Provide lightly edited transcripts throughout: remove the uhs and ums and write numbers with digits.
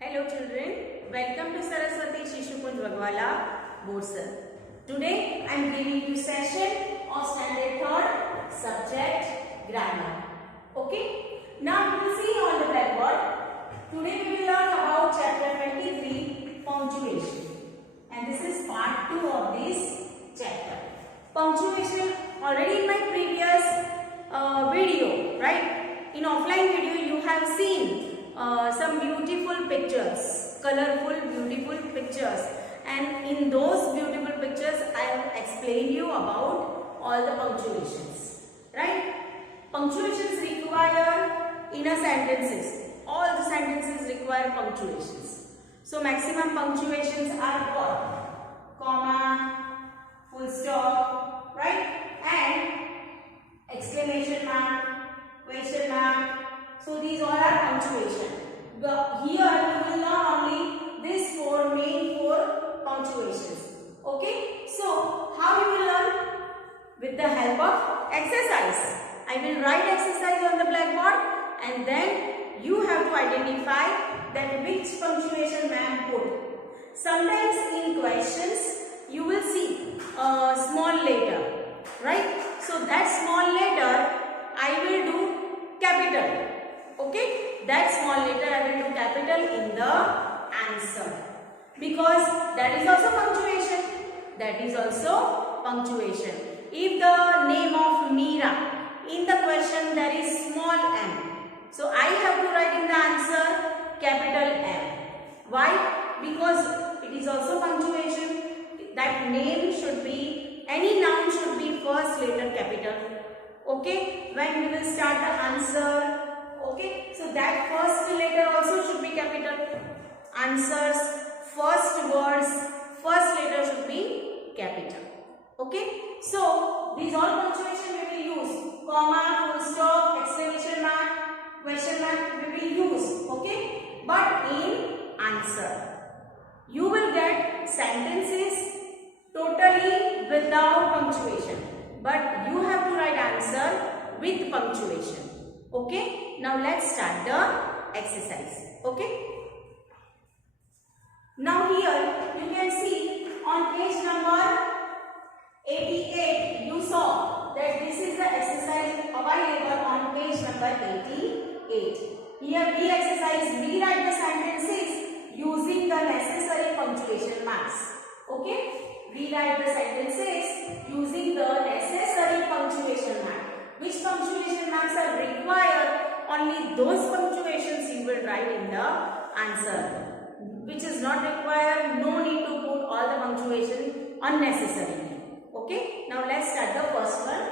Hello children, welcome to Saraswati Shishukunj Bagwala board sir. Today I am giving you session of standard 3rd subject grammar. Okay, now you will see on the blackboard. Today we will learn about chapter 23 punctuation, and this is part 2 of this chapter. Punctuation already in my previous video, right? In offline video you have seen some beautiful pictures, colorful beautiful pictures, and in those beautiful pictures I have explained you about all the punctuations, right? Punctuations require in a sentences, all the sentences require punctuations. So maximum punctuations are what? Comma, full stop, right? And exclamation mark, question mark. So these all are punctuation. Here you will learn only these main four punctuations. Okay. So how you will learn? With the help of exercise. I will write exercise on the blackboard, and then you have to identify that which punctuation ma'am put. Sometimes in questions you will see a small letter, right? So that small letter I will do capital. Okay, that small letter I will do capital in the answer, because that is also punctuation. That is also punctuation. If the name of Meera, in the question there is small m, so I have to write in the answer capital M. Why? Because it is also punctuation. That name should be, any noun should be first letter capital. Okay, when we will start the answer. Okay, so that first letter also should be capital. Answers, first words, first letter should be capital. Okay, so these all punctuation we will use. Comma, full stop, exclamation mark, question mark we will use. Okay, but in answer you will get sentences totally without punctuation, but you have to write answer with punctuation. Okay, now let's start the exercise. Okay, now here you can see on page number 88 you saw that this is the exercise available on page number 88. Here we exercise, we write the sentences using the necessary punctuation marks. Okay, we write the sentences using the necessary punctuation mark. Which punctuation marks are required? Only those punctuations you will write in the answer. Which is not required, no need to put all the punctuation unnecessarily. Okay, now let's start the first one.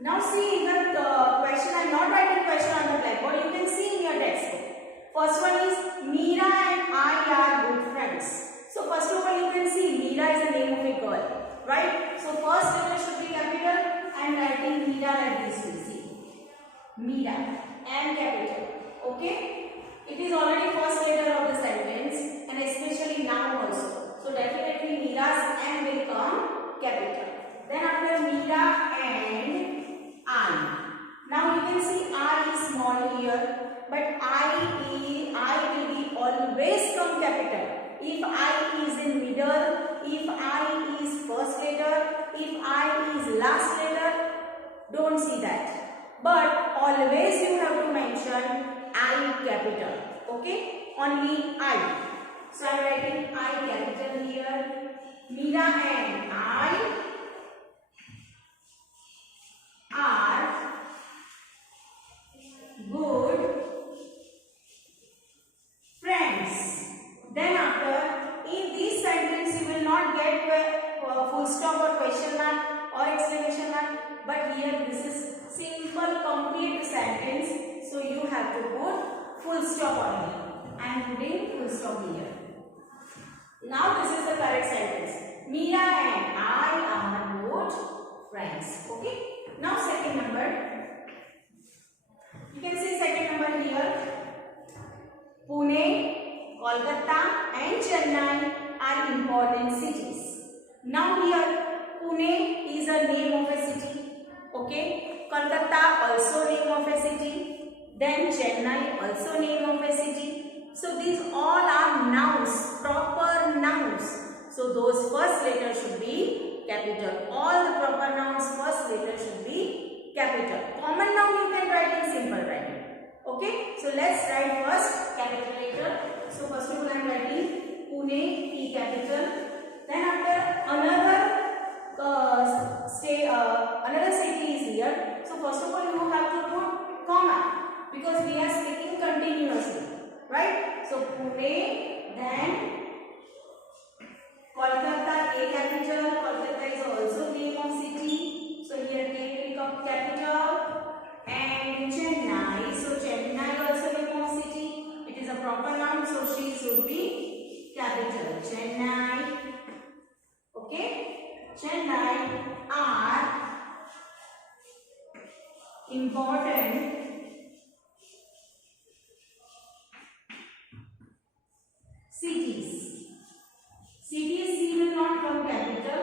Now see in the question, I am not writing question on the blackboard, you can see in your textbook. First one is Meera and I are good friends. So first of all you can see Meera is the name of a girl, right? So first letter should be capital, and writing Meera like this we see. Meera, M capital. Okay? It is already first letter of the sentence, and especially noun also. So definitely Meera's M will come capital. Then after Meera and I. Now you can see I is small here, but I will be always come capital. If I is in middle, if I is first letter, if I is last letter, don't see that. But always you have to mention I capital. Okay? Only I. So I am writing I capital here. Meera and I are good friends. Then after, in this sentence you will not get full stop or question mark or exclamation mark, but here this is simple complete sentence, so you have to put full stop only. I am putting full stop here. Now this is the correct sentence. Meera and I are good friends. Okay. Now second number. You can see second number here. Pune, Kolkata and Chennai are important cities. Now here Pune is a name of a city. Okay, Kolkata also name of a city. Then Chennai also name of a city. So these all are nouns, proper nouns. So those first letter should be capital. All the proper nouns first letter should be capital. Common noun you can write in simple writing. Okay, so let's write first capital letter. So first of all I am writing Pune, P capital. Then after another city is here. So first of all you have to put comma because we are speaking continuously, right? So Pune, then Kolkata, A capital. Kolkata is also name of city. So here K will come capital. And Chennai. So Chennai also name of city. It is a proper noun. So she should be capital. Chennai. Okay. Chennai are important cities. Cities C will not come capital.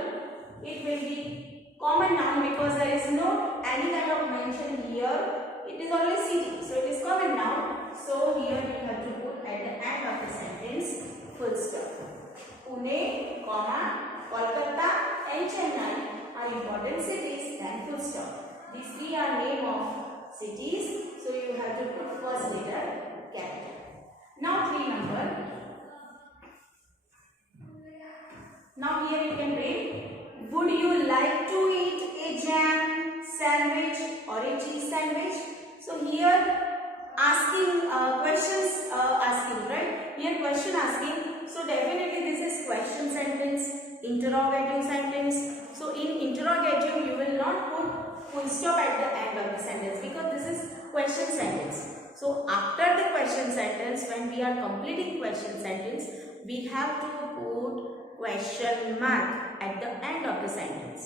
It will be common noun because there is no any kind of mention here. It is always city. So it is common noun. So here we have to put at the end of the sentence full stop. Pune, comma, Kolkata and Chennai are important cities. Then full stop. These three are name of cities. So you have to put first letter capital. Now 3 number. Now here you can read, would you like to eat a jam sandwich or a cheese sandwich? So here asking questions asking, right? Here question asking. So definitely this is question sentence, interrogative sentence. So in interrogative you will not put full stop at the end of the sentence because this is question sentence. So after the question sentence, when we are completing question sentence, we have to put question mark at the end of the sentence.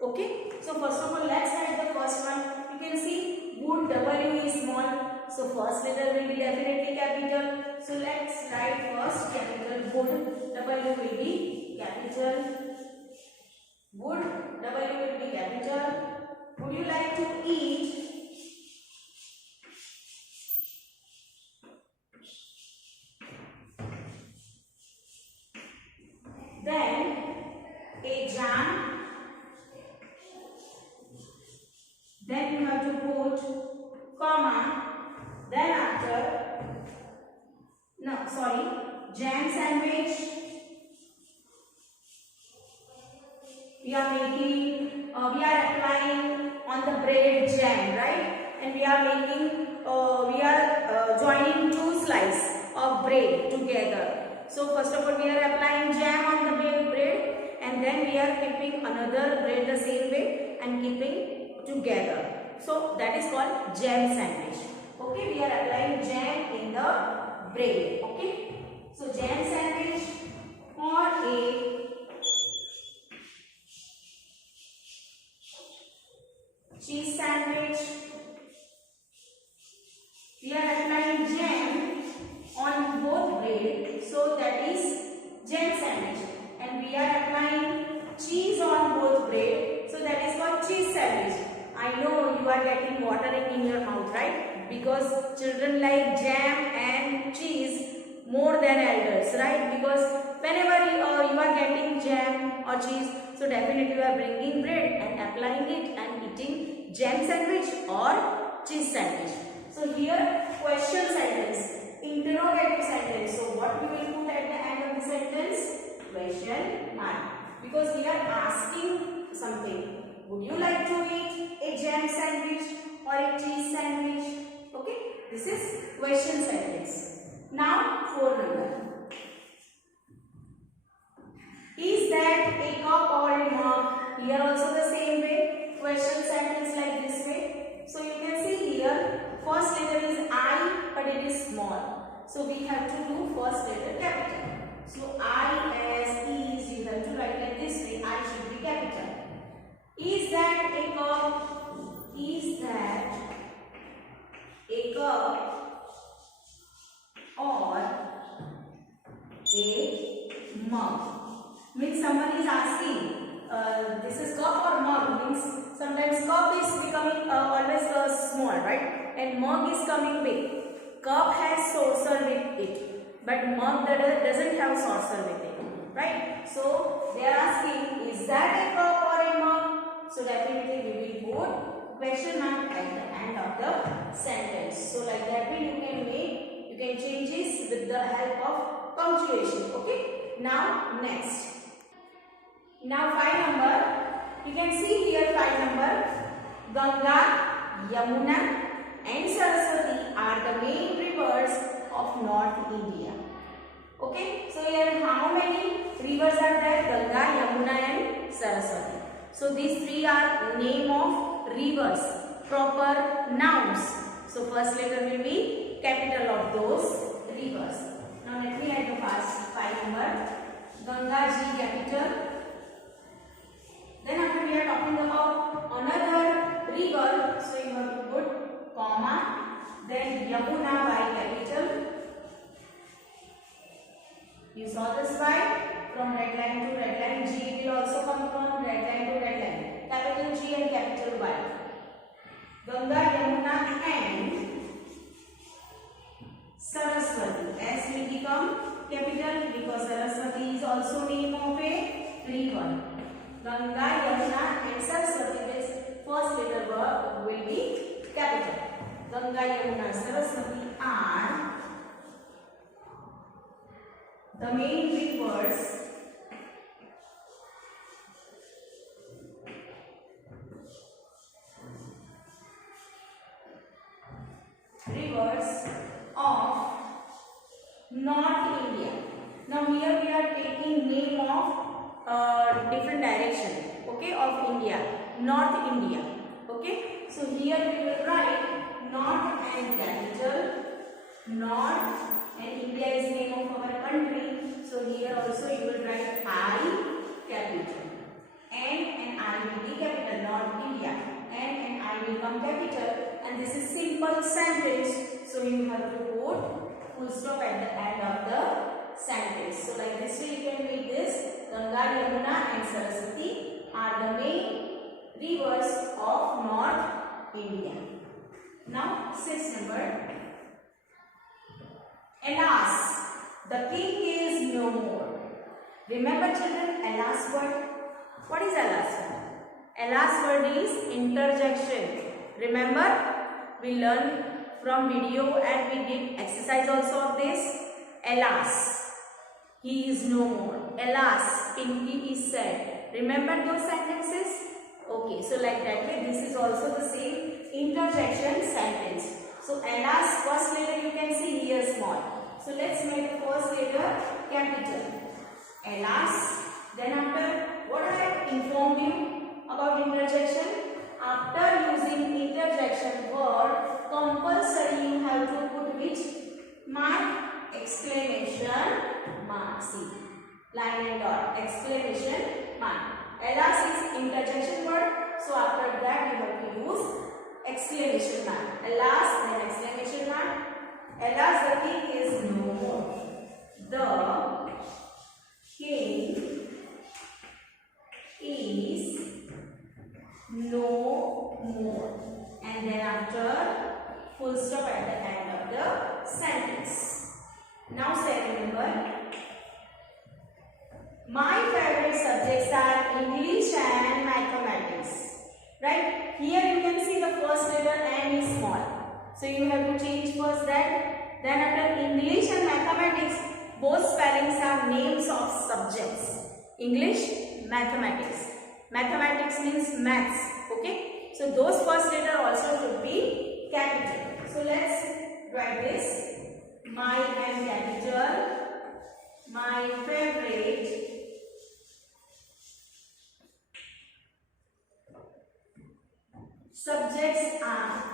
Okay, so first of all let's write the first one. You can see wood, W is small, so first letter will be definitely capital. So let's write first capital wood, W will be capital. Wood, W will be capital. Would you like to eat then a jam? Then you have to put comma. Then after jam sandwich. We are applying on the bread jam, right? And we are joining 2 slices of bread together. So first of all we are applying jam on the bread and then we are keeping another bread the same way and keeping together. So that is called jam sandwich. Okay, we are applying jam in the bread. Okay, so jam sandwich or a cheese sandwich. We are applying jam on both bread, so that is jam sandwich. And we are applying cheese on both bread, so that is called cheese sandwich. I know you are getting watering in your mouth, right? Because children like jam and cheese more than elders, right? Because whenever you are getting jam or cheese, so definitely you are bringing bread and applying it and eating jam sandwich or cheese sandwich. So here question sentence, interrogative sentence. So what we will put at the end of the sentence? Question mark. Because we are asking something. Would you like to eat a jam sandwich or a cheese sandwich? Okay, this is question sentence. Now 4 number. Is that a cup or a mug? Here also the same way. Question sentence like this way. So you can see here first letter is I, but it is small. So we have to do first letter capital. So I as is, you have to write like this way. I should be capital. Is that a cup? Is that a cup or a mug? Means someone is asking, this is cup or mug? Means sometimes cup is small, right? And mug is coming big. Cup has saucer with it, but mug doesn't have saucer with it, right? So they are asking, is that a cup or a mug? So definitely we will put question mark at the end of the sentence. So like that way you can change this with the help of punctuation. Okay. Now next. Now 5 number. You can see here 5 number. Ganga, Yamuna and Saraswati are the main rivers of North India. Okay, so here how many rivers are there? Ganga, Yamuna and Saraswati. So these three are name of rivers, proper nouns. So first letter will be capital of those rivers. Now let me add the first 5 number. Ganga G capital. Then after we are talking about another river, so you have to put comma, then Yamuna Y capital. You saw this Y from red line to red line. G will also come from red line to red line. Capital G and capital Y. Ganga, Yamuna and Saraswati. S will become capital because Saraswati is also name of a river. Ganga, Yamuna and Saraswati, this first letter word will be capital. Ganga, Yamuna, Saraswati are the main rivers of North India. Now here we are taking name of different direction, okay, of India, North India, okay. So here we will write North and capital, North, and India is name of our country. So here also you will write I capital, and I will be capital, North India, and I will come capital, and this is simple sentence. So you have to put full stop at the end of the sentence. So like this way you can make this. Ganga, Yamuna and Saraswati are the main rivers of North India. Now 6 number. Alas, the king is no more. Remember children, alas word? What is alas word? Alas word is interjection. Remember, we learned from video and we did exercise also of this. Alas, he is no more. Alas, Pinky is sad. Remember those sentences? Okay, so like that way, this is also the same interjection sentence. So alas, first letter you can see here small. So let's make the first letter capital. Alas, then after what I have informed you about interjection, after using interjection word, compulsory you have to put which mark? Exclamation mark. See, line and dot, exclamation mark. Alas is interjection word, so after that you have to use exclamation mark. Alas, then exclamation mark. Alas, the king is no more. The king is no more. And then after, full stop at the end of the sentence. Now 7 number. My favorite subjects are English and mathematics. Right? Here you can see the first letter N is small. So you have to change first that. Then after English and mathematics, both spellings are names of subjects. English, mathematics. Mathematics means maths. Okay? So those first letter also should be capital. So let's write this. My and capital. My favorite subjects are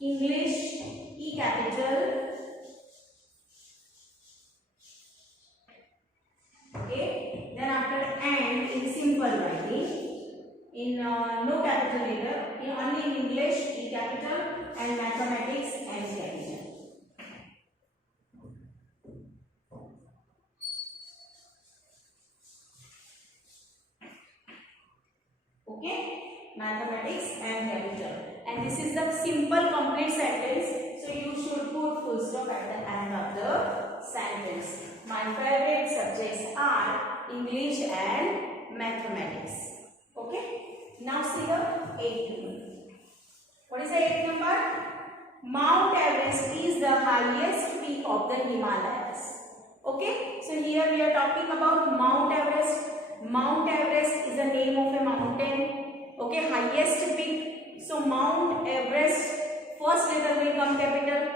English, E capital. Okay. Then after and in simple writing. In no capital letter, only in English, E capital, and mathematics, M capital. Okay, mathematics and capital. And this is the simple complete sentence. So you should put full stop at the end of the sentence. My favorite subjects are English and mathematics. Okay. Now see the 8th. What is the 8th number? Mount Everest is the highest peak of the Himalayas. Okay. So here we are talking about Mount Everest. Mount Everest is the name of a mountain. Okay. Highest peak. So Mount Everest, first letter will come capital.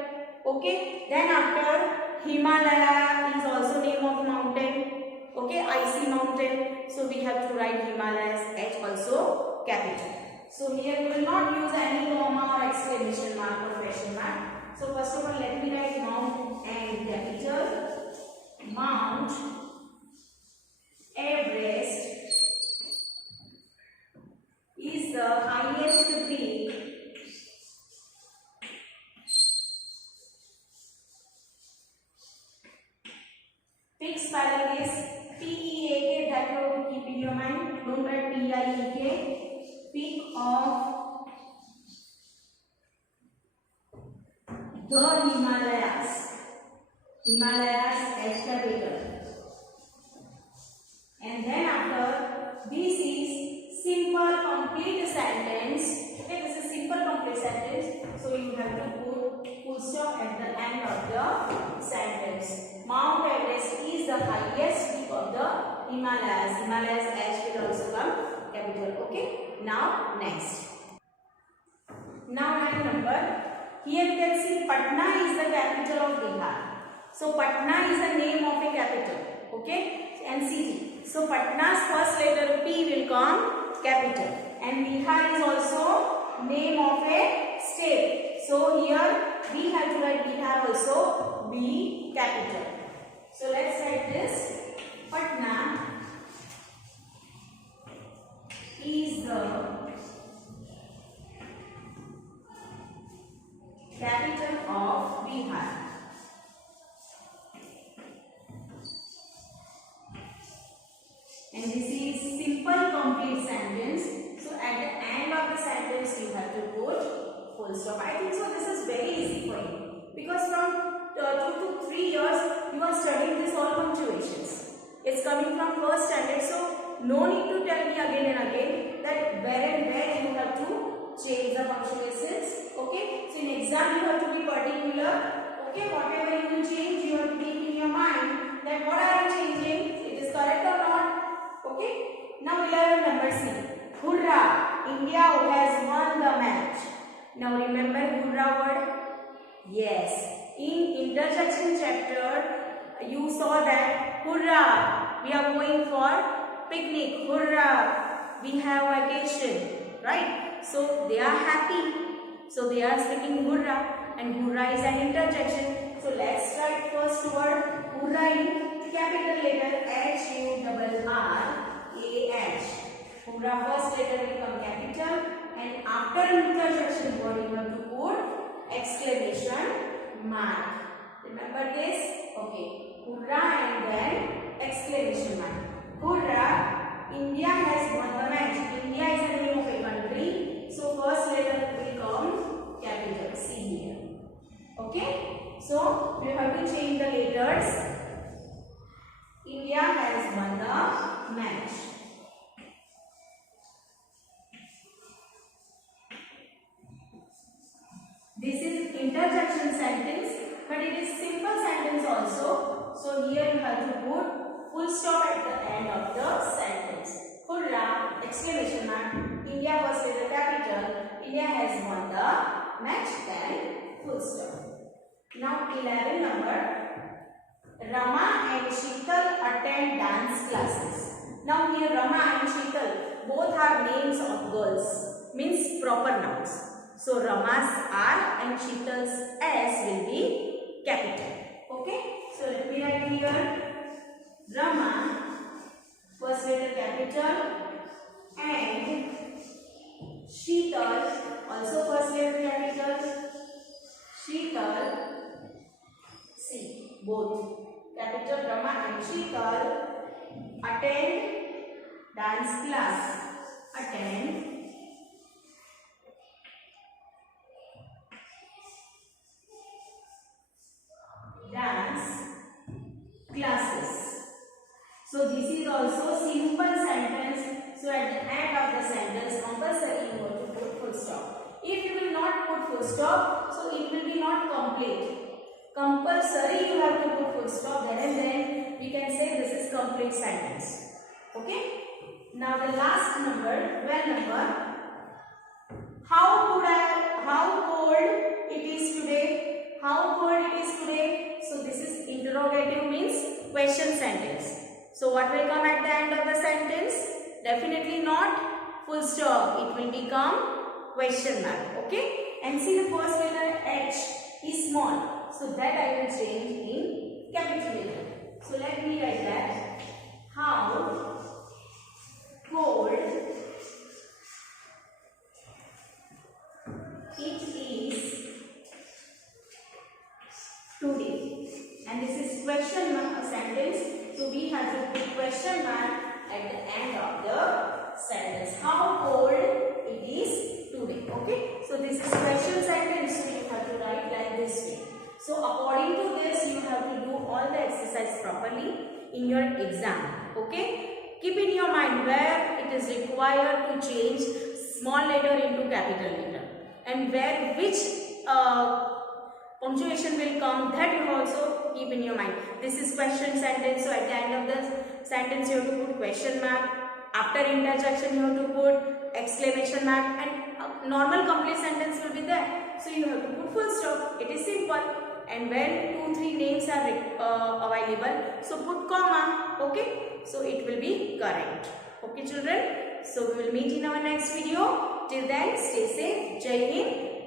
Okay. Then after Himalaya is also name of mountain. Okay. Icy mountain. So we have to write Himalayas H also capital. So here we will not use any comma or exclamation mark or question mark. So first of all, let me write Mount and capital. Mount Everest is the highest peak spelling is P-E-A-K, that you have to keep in your mind. Don't write P-I-E-K. Peak of the Himalayas. Himalayas as capital. And then after, this is simple complete sentence. Okay, this is simple complete sentence. So you have to put full stop at the end of the sentence. Mount Everest is the highest peak of the Himalayas. Himalayas H will also come capital. Okay. Now next. Now 9 number. Here you can see Patna is the capital of Bihar. So Patna is the name of a capital. Okay. And city. So Patna's first letter P will come capital. And Bihar is also name of a state. So here we have to write Bihar also B capital. So let's write this. Patna is the capital of Bihar. And this is simple complete sentence. So at the end of the sentence you have to put full stop. I think so this is very easy for you. Because from 2 to 3 years you are studying this all punctuations. It's coming from first standard. So no need to tell me again and again that where and where you have to change the punctuations. Okay. So in exam you have to be particular. Okay. Whatever you will change you have to keep in your mind that what are you changing? It is correct or not? Okay. Now 11 number C. Hurrah! India has won the match. Now remember hurrah word? Yes. In interjection chapter, you saw that hurrah! We are going for picnic. Hurrah! We have vacation. Right? So they are happy. So they are speaking hurrah. And hurrah is an interjection. So let's write first word hurrah in capital letter H-U-R-R-A-H. Hurrah first letter will come capital. And after interjection word you have to put exclamation mark. Remember this? Okay. Hurrah and then exclamation mark. Hurrah! India has won the match. India is the name of a country. So first letter will come capital. See here. Okay. So we have to change the letters. India has won the match. This is interjection sentence, but it is simple sentence also. So here you have to put full stop at the end of the sentence. Hurrah! Exclamation mark. India first letter capital. India has won the match. Then full stop. Now 11 number. Rama and Sheetal attend dance classes. Now here Rama and Sheetal both are names of girls. Means proper nouns. So Rama's R and Sheetal's S will be capital. Okay. So let me write here. Rama first letter capital and Sheetal also first letter capital. Sheetal C both capital. Rama and Sheetal attend dance class. attend dance classes. So this is also simple sentence. So at the end of the sentence, compulsory you have to put full stop. If you will not put full stop, so it will be not complete. Compulsory you have to put full stop there, and then we can say this is complete sentence. Okay. Now the last number, 12 number. How cold it is today? How cold it is today? So this is interrogative, means question sentence. So what will come at the end of the sentence? Definitely not full stop. It will become question mark. Okay. And see the first letter H is small. So that I will change in capital letter. So let me write that. How cold it is today. And this is question mark sentence. So we have to put question mark at the end of the sentence. How cold it is today. Okay. So this is question sentence. So you have to write like this way. So according to this, you have to do all the exercise properly in your exam. Okay. Keep in your mind where it is required to change small letter into capital letter, and where which punctuation will come, that you also keep in your mind. This is question sentence. So at the end of the sentence, you have to put question mark. After interjection, you have to put exclamation mark, and normal complete sentence will be there. So you have to put full stop. It is simple. And when 2-3 names are available, so put comma. Okay. So it will be correct. Okay, children. So we will meet in our next video. Till then, stay safe. Jai Hind.